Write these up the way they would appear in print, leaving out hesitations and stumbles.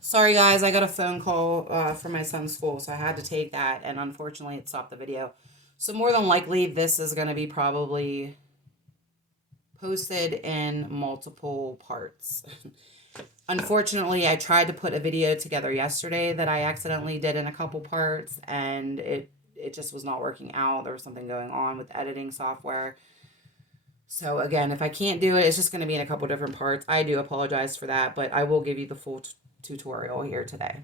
Sorry guys, I got a phone call from my son's school, so I had to take that, and unfortunately it stopped the video. So more than likely this is going to be probably posted in multiple parts. Unfortunately, I tried to put a video together yesterday that I accidentally did in a couple parts, and it just was not working out. There was something going on with editing software. So again, if I can't do it, it's just going to be in a couple different parts. I do apologize for that, but I will give you the full tutorial here today.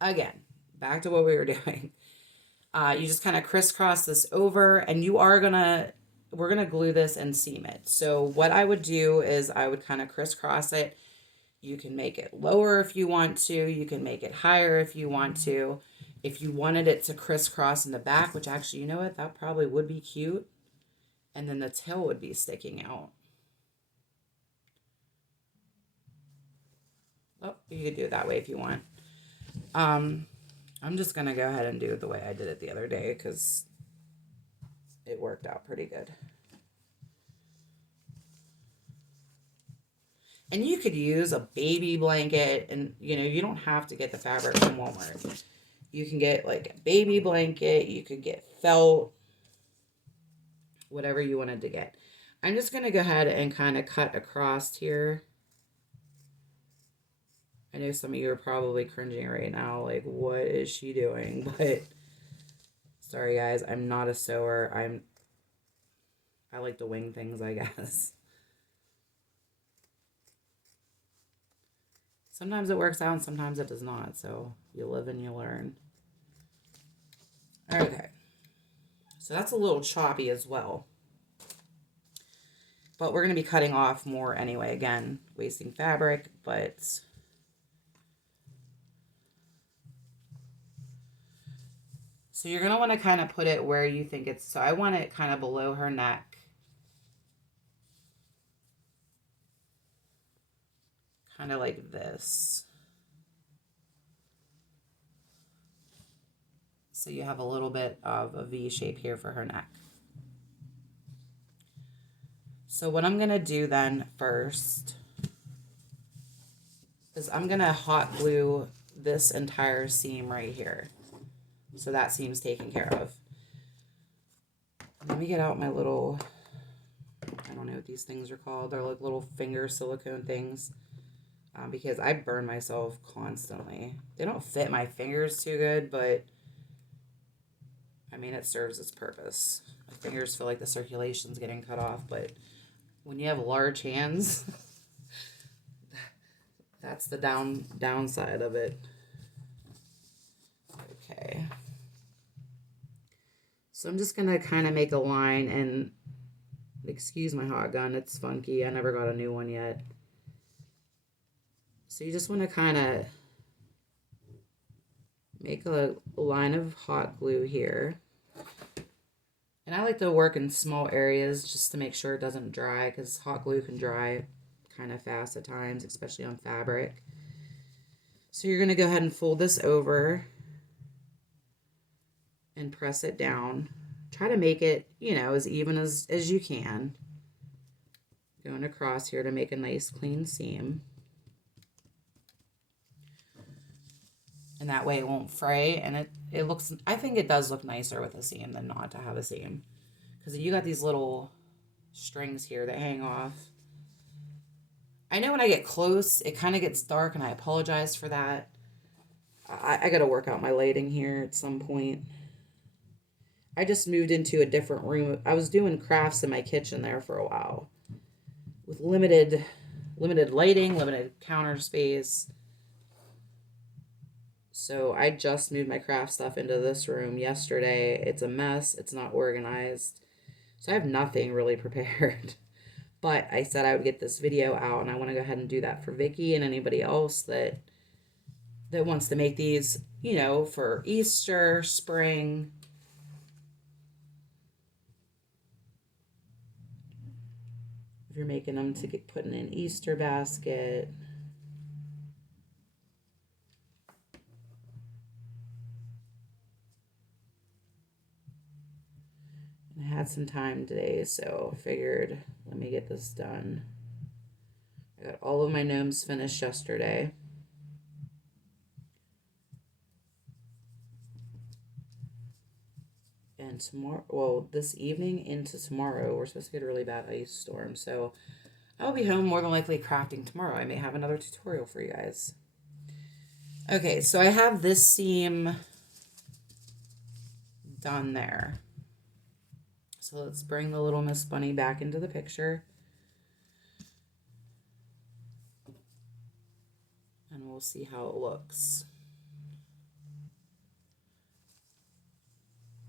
Again, back to what we were doing. You just kind of crisscross this over, and we're gonna glue this and seam it. So what I would do is I would kind of crisscross it. You can make it lower if you want to. You can make it higher if you want to. If you wanted it to crisscross in the back, which actually, you know what, that probably would be cute. And then the tail would be sticking out. Oh, you could do it that way if you want. I'm just gonna go ahead and do it the way I did it the other day because it worked out pretty good. And you could use a baby blanket, and you don't have to get the fabric from Walmart. You can get like a baby blanket, you could get felt, whatever you wanted to get. I'm just going to go ahead and kind of cut across here. I know some of you are probably cringing right now, like, what is she doing? But sorry guys, I'm not a sewer. I like to wing things, I guess. Sometimes it works out and sometimes it does not. So you live and you learn. Okay. So that's a little choppy as well. But we're going to be cutting off more anyway. Again, wasting fabric, but so you're going to want to kind of put it where you think it's, so I want it kind of below her neck. Kind of like this. So you have a little bit of a V shape here for her neck. So what I'm going to do then first is I'm going to hot glue this entire seam right here. So that seam's taken care of. Let me get out my little, I don't know what these things are called. They're like little finger silicone things. Because I burn myself constantly. They don't fit my fingers too good, but I mean, it serves its purpose. My fingers feel like the circulation's getting cut off, but when you have large hands, that's the downside of it. Okay. So I'm just gonna kind of make a line, and excuse my hot gun, it's funky. I never got a new one yet. So you just want to kind of make a line of hot glue here. And I like to work in small areas just to make sure it doesn't dry, because hot glue can dry kind of fast at times, especially on fabric. So you're going to go ahead and fold this over and press it down. Try to make it, as even as you can. Going across here to make a nice clean seam. And that way it won't fray, and it looks, I think it does look nicer with a seam than not to have a seam. Because you got these little strings here that hang off. I know when I get close, it kind of gets dark, and I apologize for that. I got to work out my lighting here at some point. I just moved into a different room. I was doing crafts in my kitchen there for a while with limited lighting, limited counter space. So I just moved my craft stuff into this room yesterday. It's a mess. It's not organized. So I have nothing really prepared. But I said I would get this video out, and I want to go ahead and do that for Vicky and anybody else that wants to make these, for Easter, spring. If you're making them to get put in an Easter basket. I had some time today, so I figured, let me get this done. I got all of my gnomes finished yesterday. And tomorrow, well, this evening into tomorrow, we're supposed to get a really bad ice storm. So I'll be home more than likely crafting tomorrow. I may have another tutorial for you guys. Okay, so I have this seam done there. So let's bring the Little Miss Bunny back into the picture. And we'll see how it looks.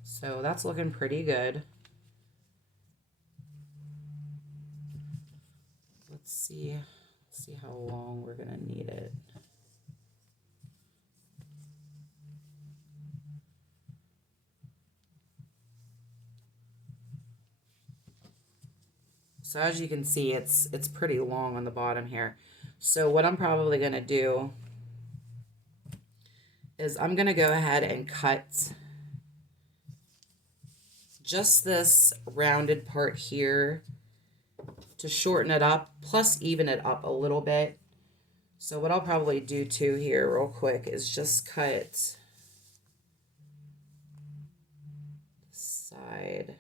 So that's looking pretty good. Let's see how long we're gonna need it. So as you can see, it's pretty long on the bottom here. So what I'm probably gonna do is I'm gonna go ahead and cut just this rounded part here to shorten it up, plus even it up a little bit. So what I'll probably do too here real quick is just cut this side,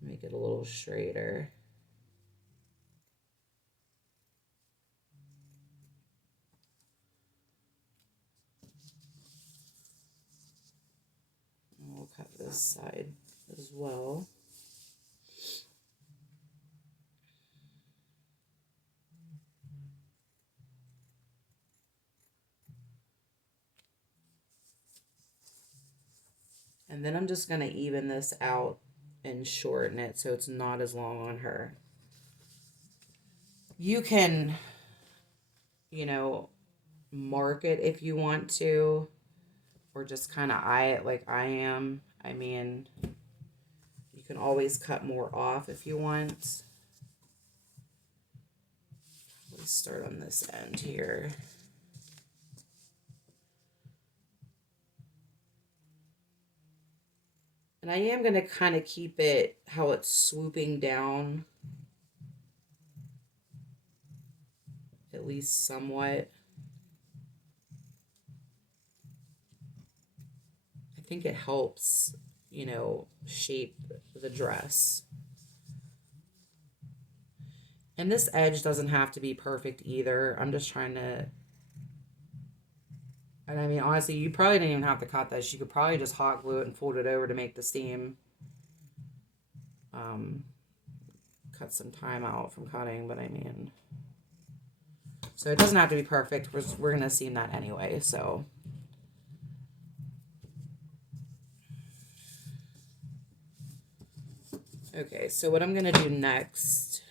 make it a little straighter. And we'll cut this side as well. And then I'm just going to even this out and shorten it so it's not as long on her. You can, you know, mark it if you want to, or just kind of eye it like I am. I mean, you can always cut more off if you want. Let's start on this end here. And I am going to kind of keep it how it's swooping down, at least somewhat. I think it helps, you know, shape the dress. And this edge doesn't have to be perfect either. I'm just trying to... And I mean, honestly, you probably didn't even have to cut this. You could probably just hot glue it and fold it over to make the seam. Cut some time out from cutting, but I mean... So it doesn't have to be perfect. We're going to seam that anyway, so... Okay, so what I'm going to do next...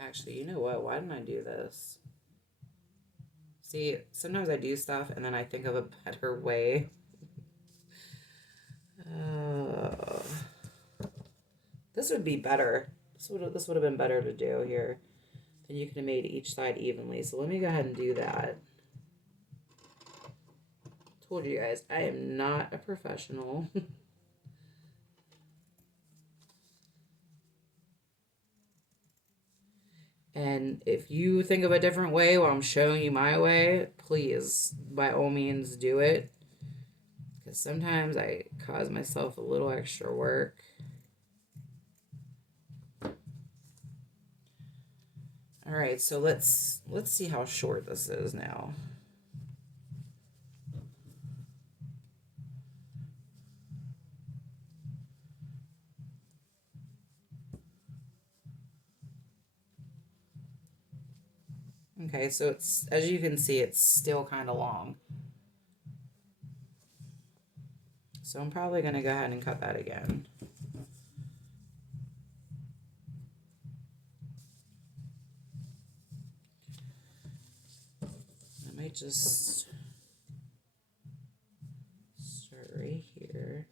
Actually, you know what? Why didn't I do this? See, sometimes I do stuff and then I think of a better way. This would be better. This would have been better to do here. Then you could have made each side evenly. So let me go ahead and do that. Told you guys, I am not a professional. And if you think of a different way while I'm showing you my way, please, by all means, do it. Because sometimes I cause myself a little extra work. All right, so let's see how short this is now. Okay, so it's, as you can see, it's still kind of long. So I'm probably going to go ahead and cut that again. I might just start right here.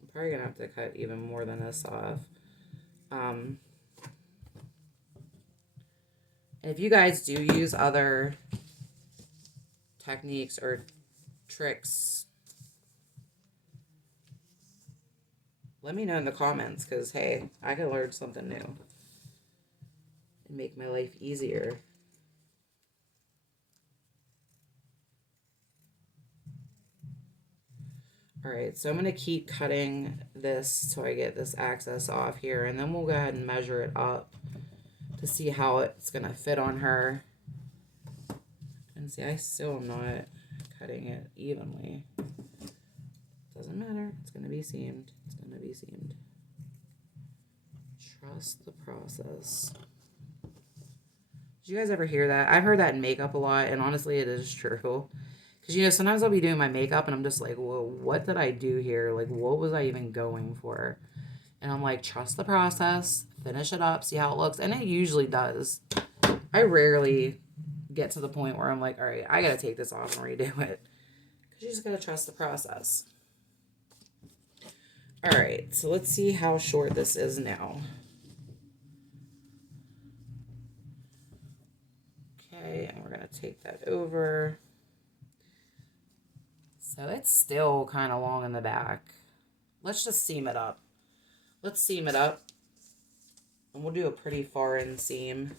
I'm probably going to have to cut even more than this off. If you guys do use other techniques or tricks, Let me know in the comments, because, hey, I can learn something new and make my life easier. All right, so I'm going to keep cutting this so I get this excess off here, and then we'll go ahead and measure it up to see how it's going to fit on her. And see, I still am not cutting it evenly. Doesn't matter. It's going to be seamed. It's going to be seamed. Trust the process. Did you guys ever hear that? I've heard that in makeup a lot, and honestly, it is true. Because, you know, sometimes I'll be doing my makeup, and I'm just like, well, what did I do here? Like, what was I even going for? And I'm like, trust the process, finish it up, see how it looks. And it usually does. I rarely get to the point where I'm like, all right, I got to take this off and redo it. Because you just got to trust the process. All right, so let's see how short this is now. Okay, and we're going to take that over. So it's still kind of long in the back. Let's just seam it up. Let's seam it up. And we'll do a pretty far in seam.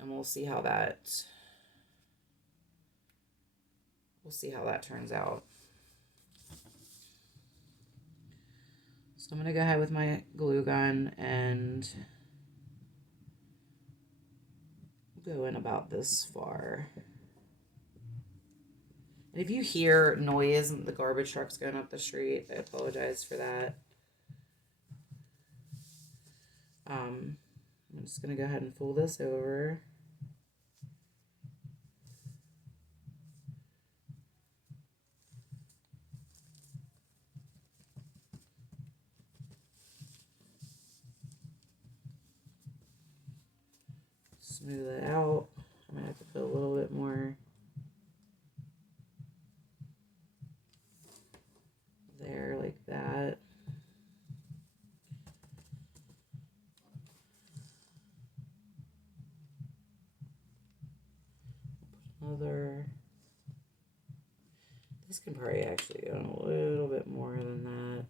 And we'll see how that turns out. So I'm going to go ahead with my glue gun and go in about this far. And if you hear noise and the garbage truck's going up the street, I apologize for that. I'm just going to go ahead and fold this over. Smooth it out. I'm going to have to put a little bit more there like that. Another. This can probably actually go a little bit more than that.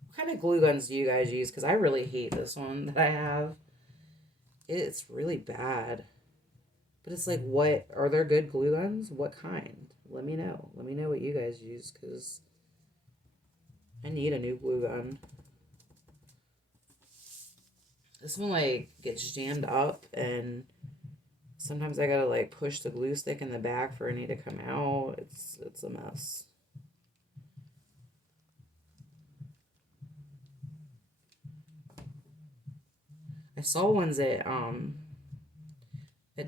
What kind of glue guns do you guys use? Because I really hate this one that I have. It's really bad. But it's like, what? Are there good glue guns? What kind? Let me know. Let me know what you guys use, because I need a new glue gun. This one, like, gets jammed up, and sometimes I gotta, like, push the glue stick in the back for any to come out. It's a mess. I saw ones at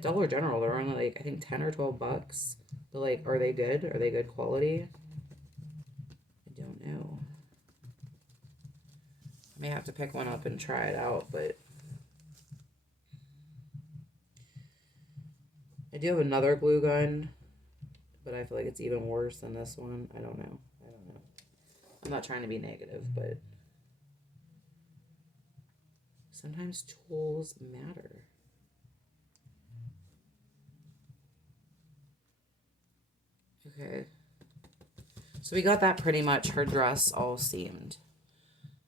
Dollar General. They're only, like, I think 10 or 12 bucks. But, like, are they good? Are they good quality? I don't know. I may have to pick one up and try it out, but I do have another glue gun, but I feel like it's even worse than this one. I don't know. I'm not trying to be negative, but sometimes tools matter. Okay. So we got that pretty much, her dress all seamed.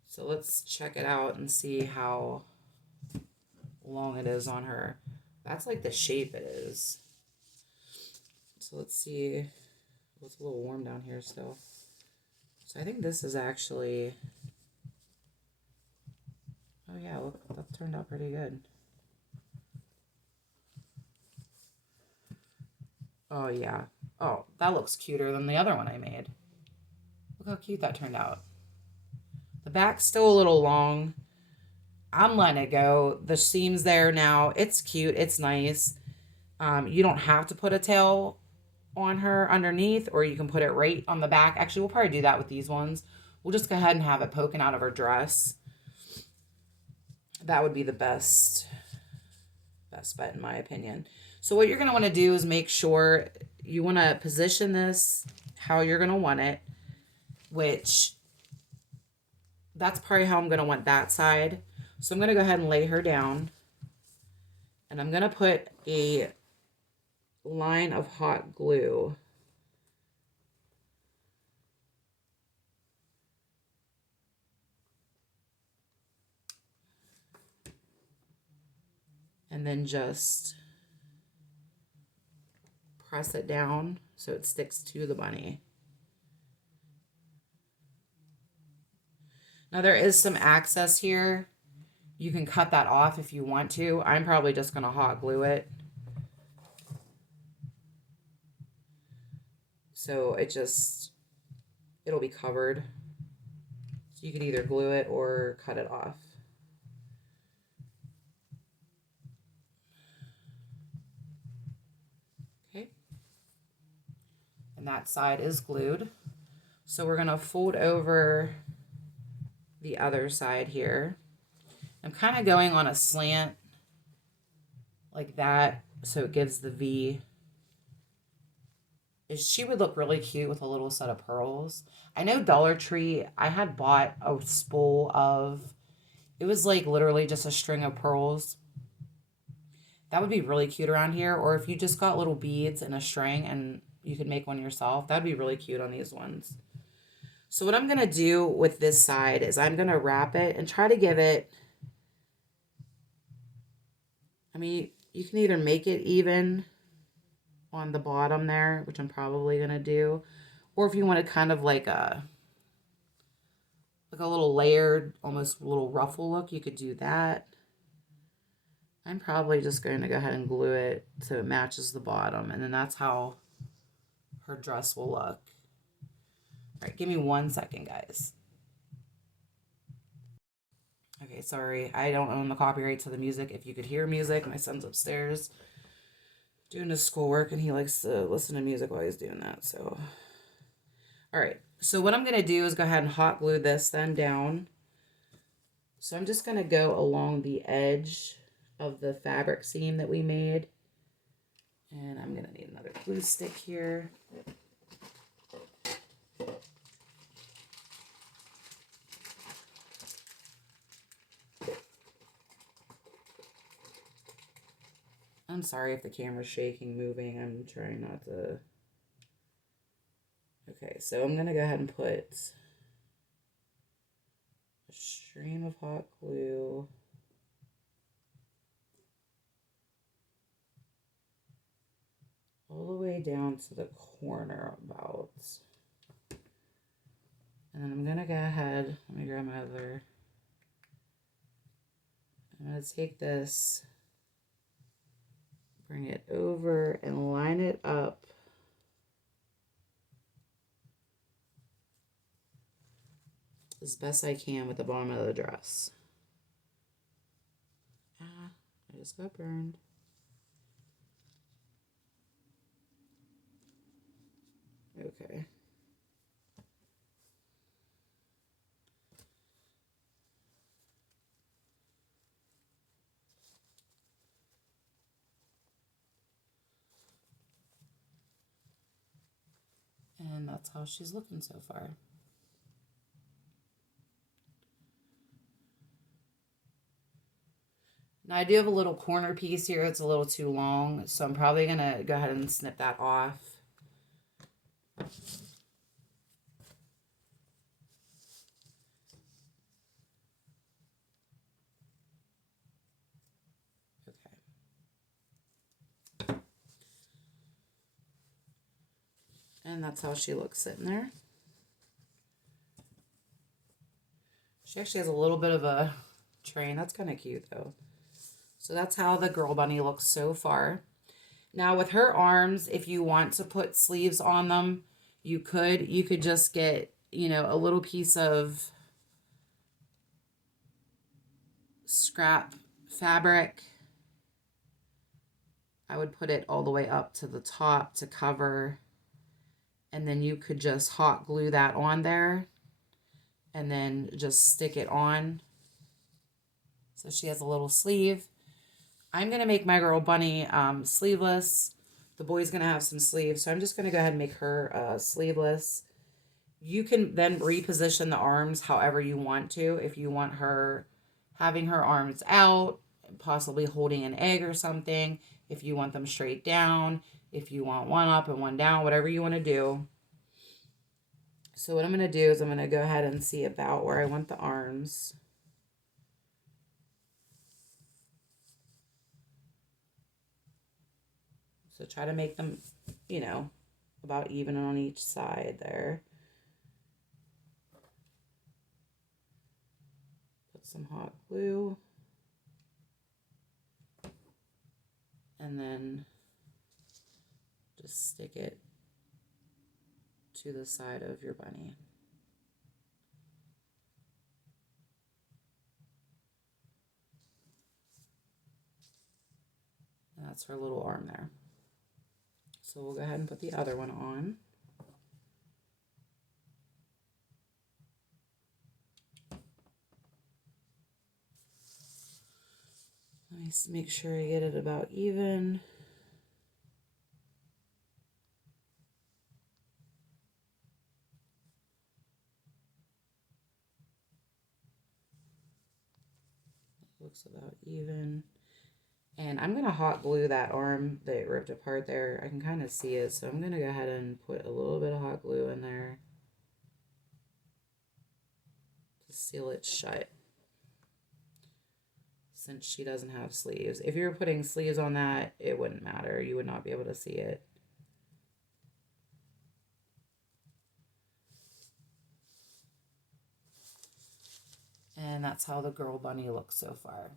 So let's check it out and see how long it is on her. That's like the shape it is. So let's see. Oh, it's a little warm down here still. So I think this is actually... Oh yeah, look, that turned out pretty good. Oh yeah. Oh, that looks cuter than the other one I made. Look how cute that turned out. The back's still a little long. I'm letting it go. The seam's there now. It's cute. It's nice. You don't have to put a tail on her underneath, or you can put it right on the back. Actually, we'll probably do that with these ones. We'll just go ahead and have it poking out of her dress. That would be the best bet in my opinion. So what you're going to want to do is make sure you want to position this how you're going to want it, which that's probably how I'm going to want that side. So I'm going to go ahead and lay her down, and I'm going to put a line of hot glue and then just press it down so it sticks to the bunny. Now there is some access here. You can cut that off if you want to. I'm probably just going to hot glue it. So it'll be covered. So you could either glue it or cut it off. Okay. And that side is glued. So we're going to fold over the other side here. I'm kind of going on a slant like that so it gives the V. She would look really cute with a little set of pearls. I know Dollar Tree, I had bought a spool of, it was like literally just a string of pearls. That would be really cute around here. Or if you just got little beads and a string and you could make one yourself, that'd be really cute on these ones. So what I'm going to do with this side is I'm going to wrap it and try to give it, I mean, you can either make it even on the bottom there, which I'm probably going to do, or if you want to kind of like a little layered, almost a little ruffle look, you could do that. I'm probably just going to go ahead and glue it so it matches the bottom, and then that's how her dress will look. All right, give me 1 second, guys. Okay, sorry, I don't own the copyright to the music. If you could hear music, my son's upstairs doing his schoolwork, and he likes to listen to music while he's doing that, so. All right, so what I'm going to do is go ahead and hot glue this then down. So I'm just going to go along the edge of the fabric seam that we made. And I'm going to need another glue stick here. I'm sorry if the camera's shaking, moving. I'm trying not to. Okay, so I'm going to go ahead and put a stream of hot glue all the way down to the corner about. And then I'm going to go ahead, let me grab my other. I'm going to take this, bring it over and line it up as best I can with the bottom of the dress. I just got burned. Okay. And that's how she's looking so far. Now I do have a little corner piece here. It's a little too long, so I'm probably going to go ahead and snip that off. Okay. And that's how she looks sitting there. She actually has a little bit of a train. That's kind of cute though. So that's how the girl bunny looks so far. Now with her arms, if you want to put sleeves on them, you could. You could just get, you know, a little piece of scrap fabric. I would put it all the way up to the top to cover. And then you could just hot glue that on there and then just stick it on. So she has a little sleeve. I'm going to make my girl bunny sleeveless. The boy's going to have some sleeves. So I'm just going to go ahead and make her sleeveless. You can then reposition the arms however you want to. If you want her having her arms out, possibly holding an egg or something. If you want them straight down. If you want one up and one down, whatever you want to do. So what I'm going to do is I'm going to go ahead and see about where I want the arms. So try to make them, you know, about even on each side there. Put some hot glue. And then just stick it to the side of your bunny. And that's her little arm there. So we'll go ahead and put the other one on. Let me make sure I get it about even. Looks about even. And I'm going to hot glue that arm that ripped apart there. I can kind of see it, so I'm going to go ahead and put a little bit of hot glue in there to seal it shut, since she doesn't have sleeves. If you were putting sleeves on that, it wouldn't matter. You would not be able to see it. And that's how the girl bunny looks so far.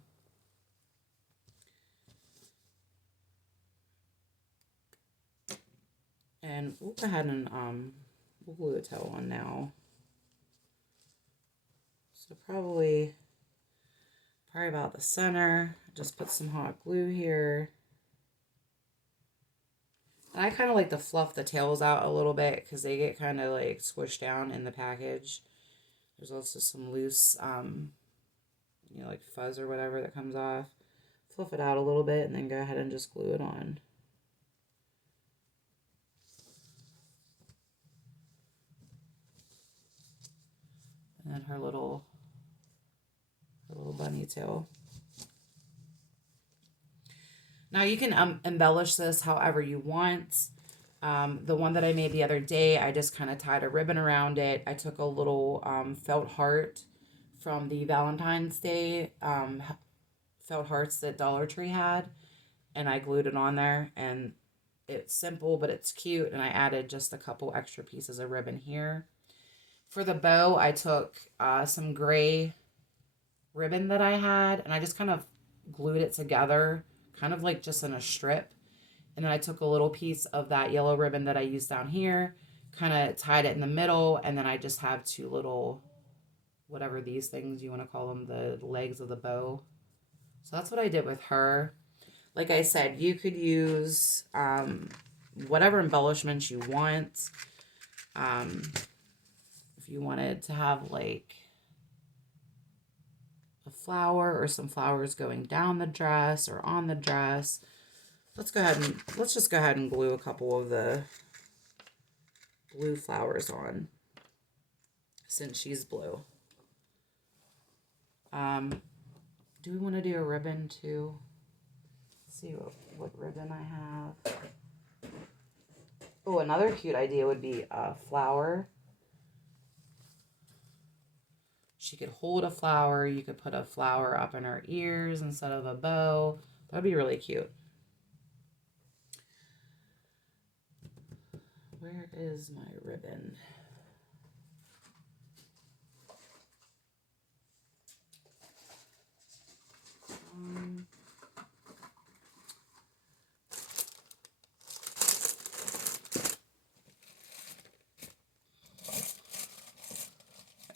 And we'll go ahead and we'll glue the tail on now. So probably about the center. Just put some hot glue here. And I kind of like to fluff the tails out a little bit because they get kind of like squished down in the package. There's also some loose, you know, like fuzz or whatever that comes off. Fluff it out a little bit and then go ahead and just glue it on. And then her little bunny tail. Now you can embellish this however you want. The one that I made the other day, I just kind of tied a ribbon around it. I took a little felt heart from the Valentine's Day felt hearts that Dollar Tree had, and I glued it on there. And it's simple, but it's cute, and I added just a couple extra pieces of ribbon here. For the bow, I took some gray ribbon that I had, and I just kind of glued it together, kind of like just in a strip. And then I took a little piece of that yellow ribbon that I used down here, kind of tied it in the middle, and then I just have two little, whatever these things you want to call them, the legs of the bow. So that's what I did with her. Like I said, you could use whatever embellishments you want. If you wanted to have like a flower or some flowers going down the dress or on the dress, let's just go ahead and glue a couple of the blue flowers on, since she's blue. Do we want to do a ribbon too? Let's see what ribbon I have. Oh, another cute idea would be a flower. She could hold a flower. You could put a flower up in her ears instead of a bow. That would be really cute. Where is my ribbon?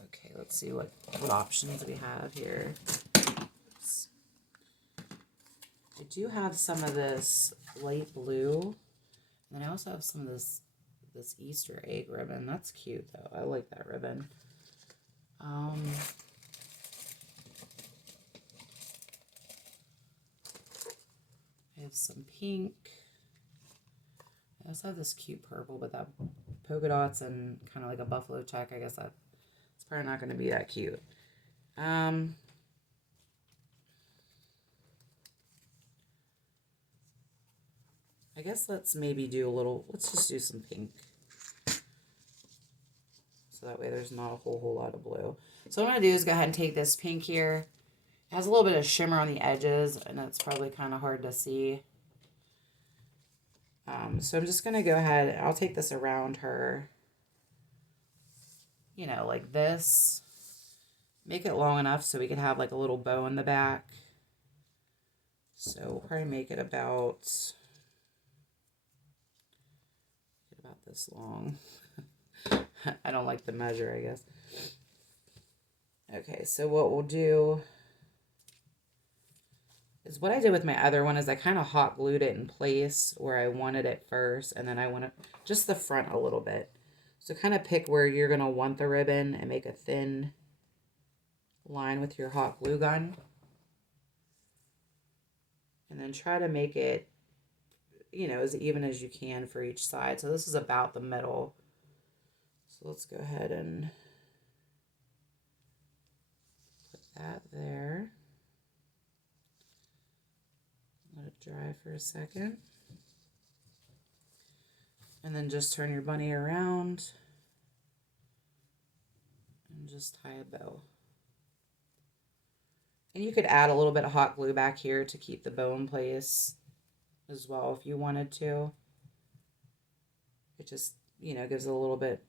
Okay, let's see what options we have here. Oops. I do have some of this light blue, and I also have some of this Easter egg ribbon. That's cute though. I like that ribbon. I have some pink. I also have this cute purple, but that polka dots and kind of like a buffalo check. I guess that's probably not going to be that cute. I guess let's maybe do let's just do some pink. So that way there's not a whole lot of blue. So what I'm going to do is go ahead and take this pink here. It has a little bit of shimmer on the edges, and it's probably kind of hard to see. So I'm just going to go ahead, I'll take this around her, you know, like this. Make it long enough so we could have like a little bow in the back. So we'll probably make it about this long. I don't like the measure, I guess. Okay, so what we'll do is what I did with my other one is I kind of hot glued it in place where I wanted it first, and then I want just the front a little bit. So kind of pick where you're going to want the ribbon and make a thin line with your hot glue gun. And then try to make it, you know, as even as you can for each side. So this is about the middle. So let's go ahead and put that there. Let it dry for a second. And then just turn your bunny around and just tie a bow. And you could add a little bit of hot glue back here to keep the bow in place as well if you wanted to. It just, you know, gives it a little bit